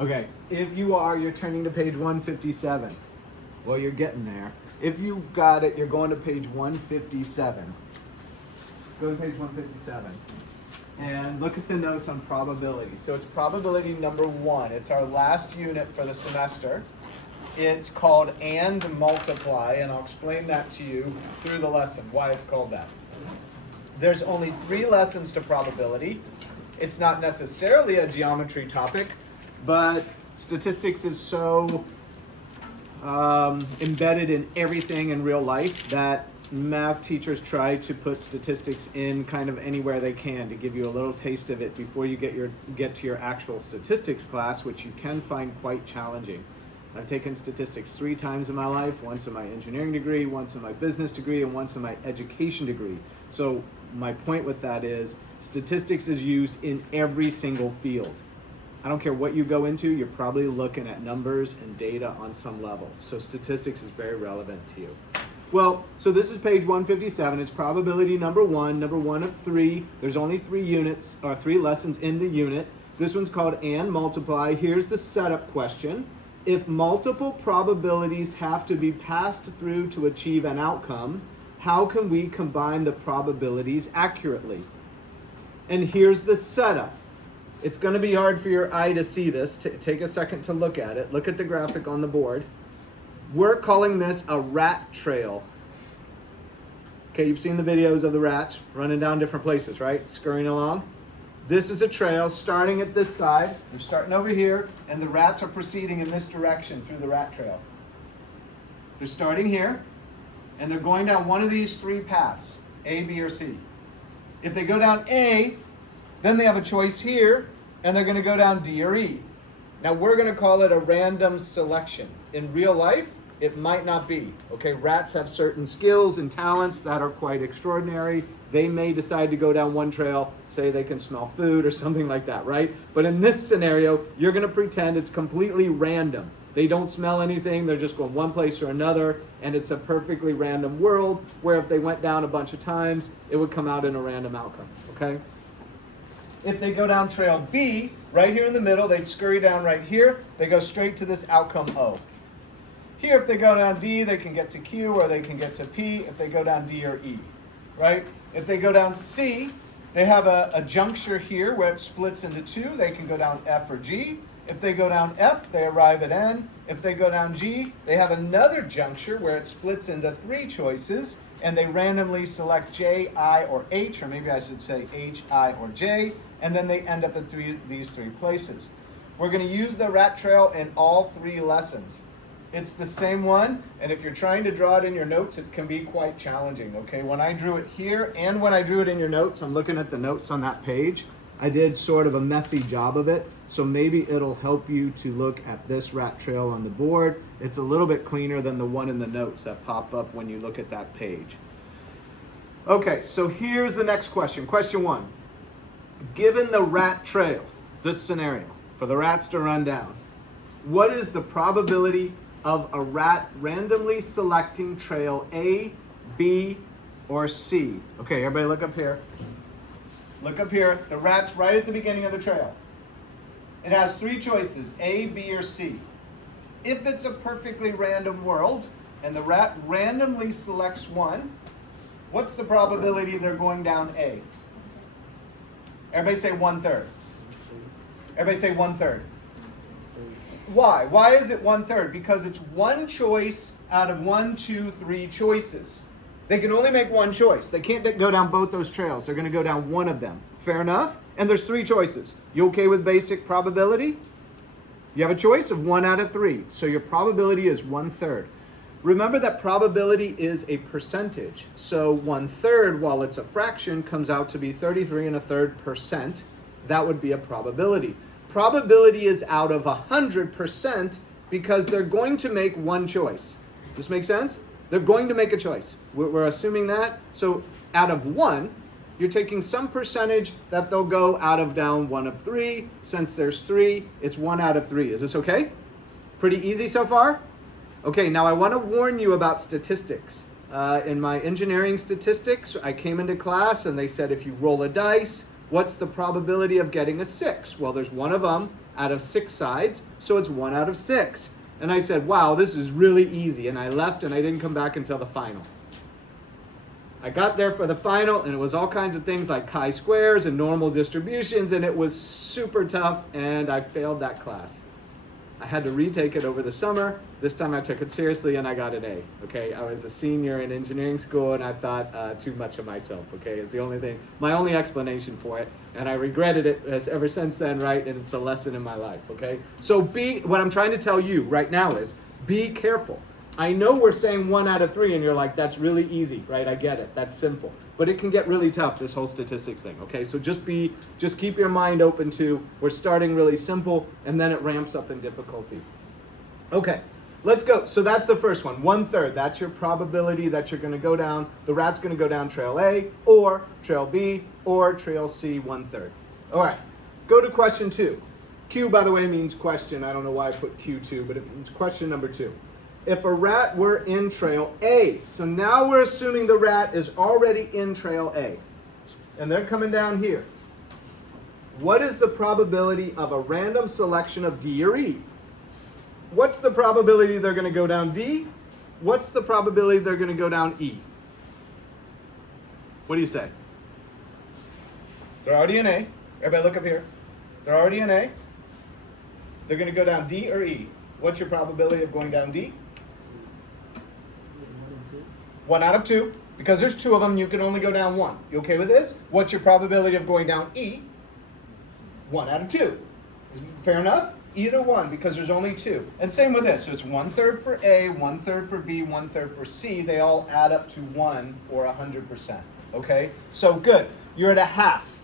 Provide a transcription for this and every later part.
Okay, if you are, you're turning to page 157. Well, you're getting there. If you've got it, you're going to page 157. Go to page 157. And look at the notes on probability. So it's probability number 1. It's our last unit for the semester. It's called and multiply, and I'll explain that to you through the lesson, why it's called that. There's only 3 lessons to probability. It's not necessarily a geometry topic, but statistics is so embedded in everything in real life that math teachers try to put statistics in kind of anywhere they can to give you a little taste of it before you get to your actual statistics class, which you can find quite challenging. I've taken statistics 3 times in my life, once in my engineering degree, once in my business degree, and once in my education degree. So my point with that is statistics is used in every single field. I don't care what you go into, you're probably looking at numbers and data on some level. So statistics is very relevant to you. Well, so this is page 157. It's probability number 1 of 3. There's only 3 units, or 3 lessons in the unit. This one's called and multiply. Here's the setup question. If multiple probabilities have to be passed through to achieve an outcome, how can we combine the probabilities accurately? And here's the setup. It's going to be hard for your eye to see this. Take a second to look at it. Look at the graphic on the board. We're calling this a rat trail. Okay, you've seen the videos of the rats running down different places, right? Scurrying along. This is a trail starting at this side. They're starting over here, and the rats are proceeding in this direction through the rat trail. They're starting here, and they're going down one of these 3 paths, A, B, or C. If they go down A, then they have a choice here, and they're going to go down D or E. Now we're going to call it a random selection. In real life, it might not be. Okay, rats have certain skills and talents that are quite extraordinary. They may decide to go down one trail, say they can smell food or something like that, right? But in this scenario, you're going to pretend it's completely random. They don't smell anything, they're just going one place or another, and it's a perfectly random world where if they went down a bunch of times, it would come out in a random outcome, okay? If they go down trail B, right here in the middle, they'd scurry down right here, they go straight to this outcome O. Here, if they go down D, they can get to Q or they can get to P if they go down D or E, right? If they go down C, they have a juncture here where it splits into 2. They can go down F or G. If they go down F, they arrive at N. If they go down G, they have another juncture where it splits into 3 choices, and they randomly select J, I, or H, or maybe I should say H, I, or J, and then they end up at these 3 places. We're going to use the rat trail in all 3 lessons. It's the same one, and if you're trying to draw it in your notes, it can be quite challenging, okay? When I drew it here and when I drew it in your notes, I'm looking at the notes on that page, I did sort of a messy job of it, so maybe it'll help you to look at this rat trail on the board. It's a little bit cleaner than the one in the notes that pop up when you look at that page. Okay, so here's the next question. Question 1. Given the rat trail, this scenario, for the rats to run down, what is the probability of a rat randomly selecting trail A, B, or C? Okay, everybody look up here. Look up here. The rat's right at the beginning of the trail. It has 3 choices, A, B, or C. If it's a perfectly random world, and the rat randomly selects one, what's the probability they're going down A? Everybody say 1/3. Everybody say 1/3. Why? Why is it 1/3? Because it's one choice out of 1, 2, 3 choices. They can only make one choice. They can't go down both those trails. They're going to go down one of them. Fair enough? And there's 3 choices. You okay with basic probability? You have a choice of 1 out of 3. So your probability is 1/3. Remember that probability is a percentage. So 1/3, while it's a fraction, comes out to be 33 1/3%. That would be a probability. Probability is out of 100% because they're going to make one choice. This make sense? They're going to make a choice. We're assuming that. So out of 1, you're taking some percentage that they'll go out of down 1 of 3. Since there's 3, it's 1 out of 3. Is this okay? Pretty easy so far? Okay, now I want to warn you about statistics. In my engineering statistics, I came into class and they said if you roll a dice, what's the probability of getting a 6? Well, there's one of them out of 6 sides, so it's 1 out of 6. And I said, wow, this is really easy. And I left and I didn't come back until the final. I got there for the final and it was all kinds of things like chi-squares and normal distributions, and it was super tough and I failed that class. I had to retake it over the summer. This time I took it seriously and I got an A. Okay, I was a senior in engineering school and I thought too much of myself. Okay, it's the only thing, my only explanation for it, and I regretted it ever since then, right? And it's a lesson in my life. Okay, so what I'm trying to tell you right now is be careful. I know we're saying 1 out of 3 and you're like, that's really easy, right? I get it, that's simple. But it can get really tough, this whole statistics thing, okay? So just keep your mind open to, we're starting really simple and then it ramps up in difficulty. Okay, let's go. So that's the first one, 1/3. That's your probability that you're gonna go down, the rat's gonna go down trail A or trail B or trail C 1/3. All right, go to question 2. Q, by the way, means question. I don't know why I put Q2, but it means question number 2. If a rat were in trail A, so now we're assuming the rat is already in trail A, and they're coming down here. What is the probability of a random selection of D or E? What's the probability they're going to go down D? What's the probability they're going to go down E? What do you say? They're already in A. Everybody look up here. They're already in A. They're going to go down D or E. What's your probability of going down D? 1 out of 2. Because there's 2 of them, you can only go down 1. You okay with this? What's your probability of going down E? 1 out of 2. Fair enough? Either one, because there's only 2. And same with this. So it's 1/3 for A, 1/3 for B, 1/3 for C. They all add up to 1 or 100%. Okay? So good. You're at a half.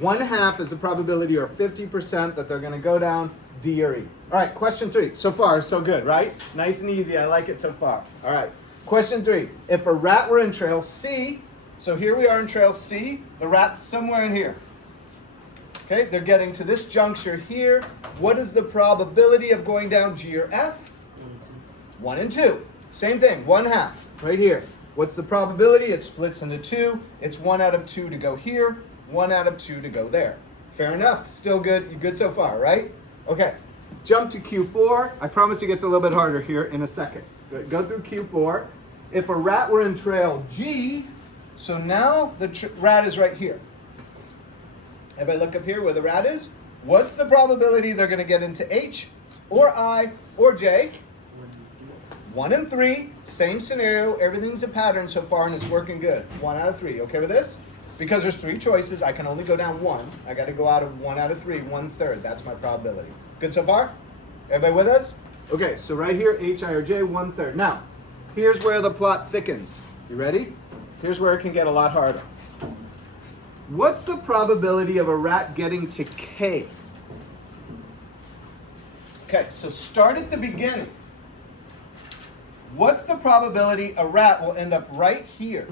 1/2 is the probability, or 50%, that they're going to go down D or E. All right, question 3. So far, so good, right? Nice and easy. I like it so far. All right. Question 3. If a rat were in trail C, so here we are in trail C, the rat's somewhere in here. Okay, they're getting to this juncture here. What is the probability of going down G or F? 1 and 2. Same thing, 1/2, right here. What's the probability? It splits into 2. It's 1 out of 2 to go here, 1 out of 2 to go there. Fair enough. Still good. You're good so far, right? Okay. Jump to Q4. I promise it gets a little bit harder here in a second. Go through Q4. If a rat were in trail G, so now the rat is right here. Everybody look up here where the rat is. What's the probability they're going to get into H or I or J? 1 and 3. Same scenario. Everything's a pattern so far and it's working good. 1 out of 3. Okay with this? Because there's 3 choices, I can only go down 1. I got to go out of 1 out of 3, 1/3. That's my probability. Good so far? Everybody with us? Okay, so right here, H, I, or J, 1/3. Now, here's where the plot thickens. You ready? Here's where it can get a lot harder. What's the probability of a rat getting to K? Okay, so start at the beginning. What's the probability a rat will end up right here?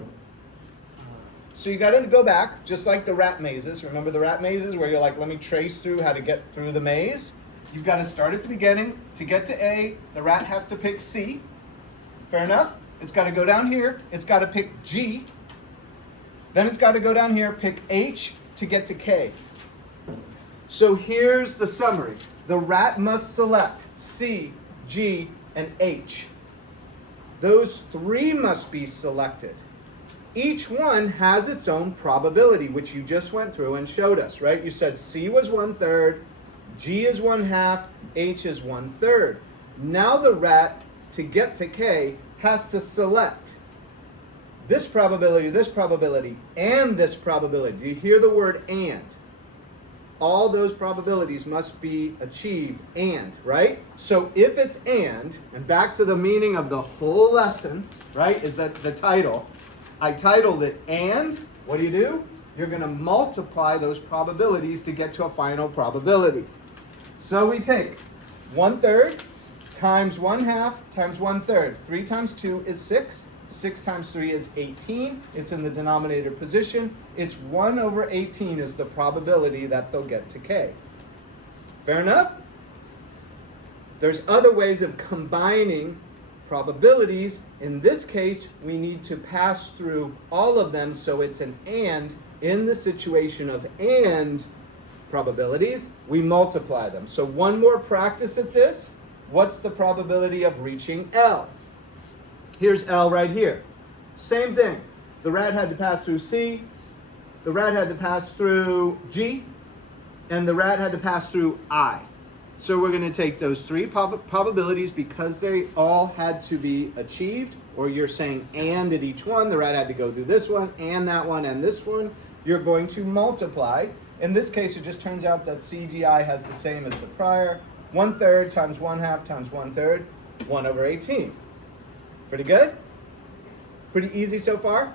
So you got to go back, just like the rat mazes. Remember the rat mazes where you're like, let me trace through how to get through the maze? You've got to start at the beginning. To get to A, the rat has to pick C. Fair enough? It's got to go down here. It's got to pick G. Then it's got to go down here, pick H to get to K. So here's the summary. The rat must select C, G, and H. Those 3 must be selected. Each one has its own probability, which you just went through and showed us, right? You said C was 1/3, G is 1/2, H is 1/3. Now the rat, to get to K, has to select this probability, and this probability. Do you hear the word and? All those probabilities must be achieved and, right? So if it's and back to the meaning of the whole lesson, right, is that the title. I titled it, and what do? You're going to multiply those probabilities to get to a final probability. So we take 1/3 times 1/2 times 1/3. 3 times 2 is 6. 6 times 3 is 18. It's in the denominator position. It's 1 over 18 is the probability that they'll get to K. Fair enough? There's other ways of combining probabilities. In this case, we need to pass through all of them, so it's an and in the situation of and probabilities, we multiply them. So one more practice at this. What's the probability of reaching L? Here's L right here. Same thing. The rat had to pass through C, the rat had to pass through G, and the rat had to pass through I. So we're going to take those three probabilities because they all had to be achieved, or you're saying and at each one, the rat had to go through this one, and that one, and this one. You're going to multiply. In this case, it just turns out that CGI has the same as the prior. 1/3 times 1/2 times 1/3, 1/18. Pretty good? Pretty easy so far?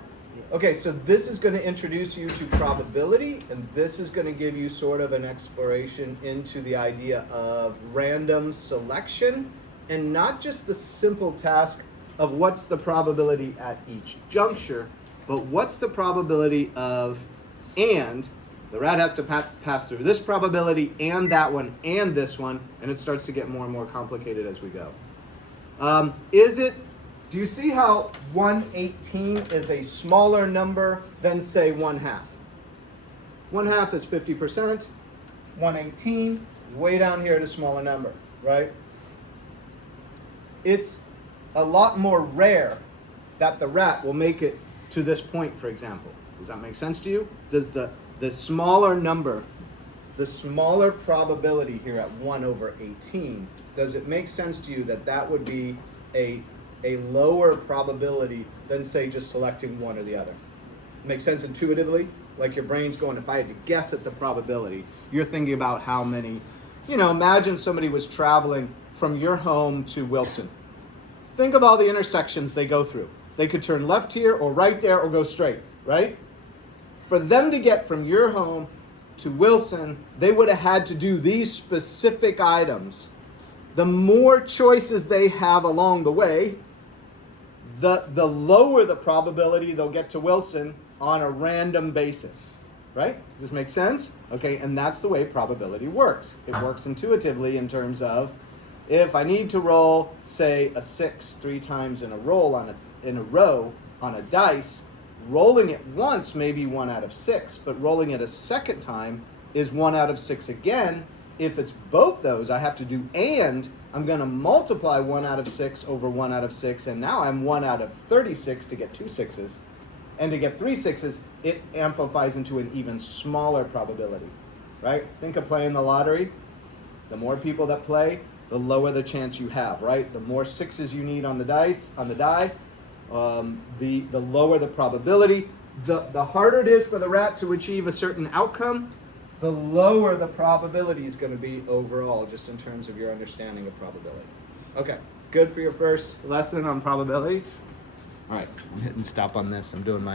Okay, so this is going to introduce you to probability, and this is going to give you sort of an exploration into the idea of random selection, and not just the simple task of what's the probability at each juncture, but what's the probability of and the rat has to pass through this probability and that one and this one, and it starts to get more and more complicated as we go. Do you see how 1/18 is a smaller number than, say, 1/2? 1/2 is 50%. 1/18, way down here at a smaller number, right? It's a lot more rare that the rat will make it to this point, for example. Does that make sense to you? Does the smaller number, the smaller probability here at 1/18, does it make sense to you that that would be a lower probability than, say, just selecting one or the other? Makes sense intuitively? Like your brain's going, if I had to guess at the probability, you're thinking about how many, imagine somebody was traveling from your home to Wilson. Think of all the intersections they go through. They could turn left here or right there or go straight, right? For them to get from your home to Wilson, they would have had to do these specific items. The more choices they have along the way, the lower the probability they'll get to Wilson on a random basis, right? Does this make sense? Okay, and that's the way probability works. It works intuitively in terms of if I need to roll, say, a 6 3 times in a row on a dice, rolling it once may be 1 out of 6, but rolling it a second time is 1 out of 6 again. If it's both those, I have to do and. I'm going to multiply 1 out of 6 over 1 out of 6, and now I'm 1 out of 36 to get 2 6s. And to get 3 6s, it amplifies into an even smaller probability, right? Think of playing the lottery. The more people that play, the lower the chance you have, right? The more 6s you need on the die, the lower the probability. The harder it is for the rat to achieve a certain outcome, the lower the probability is going to be overall, just in terms of your understanding of probability. Okay, good for your first lesson on probability. All right, I'm hitting stop on this. I'm doing my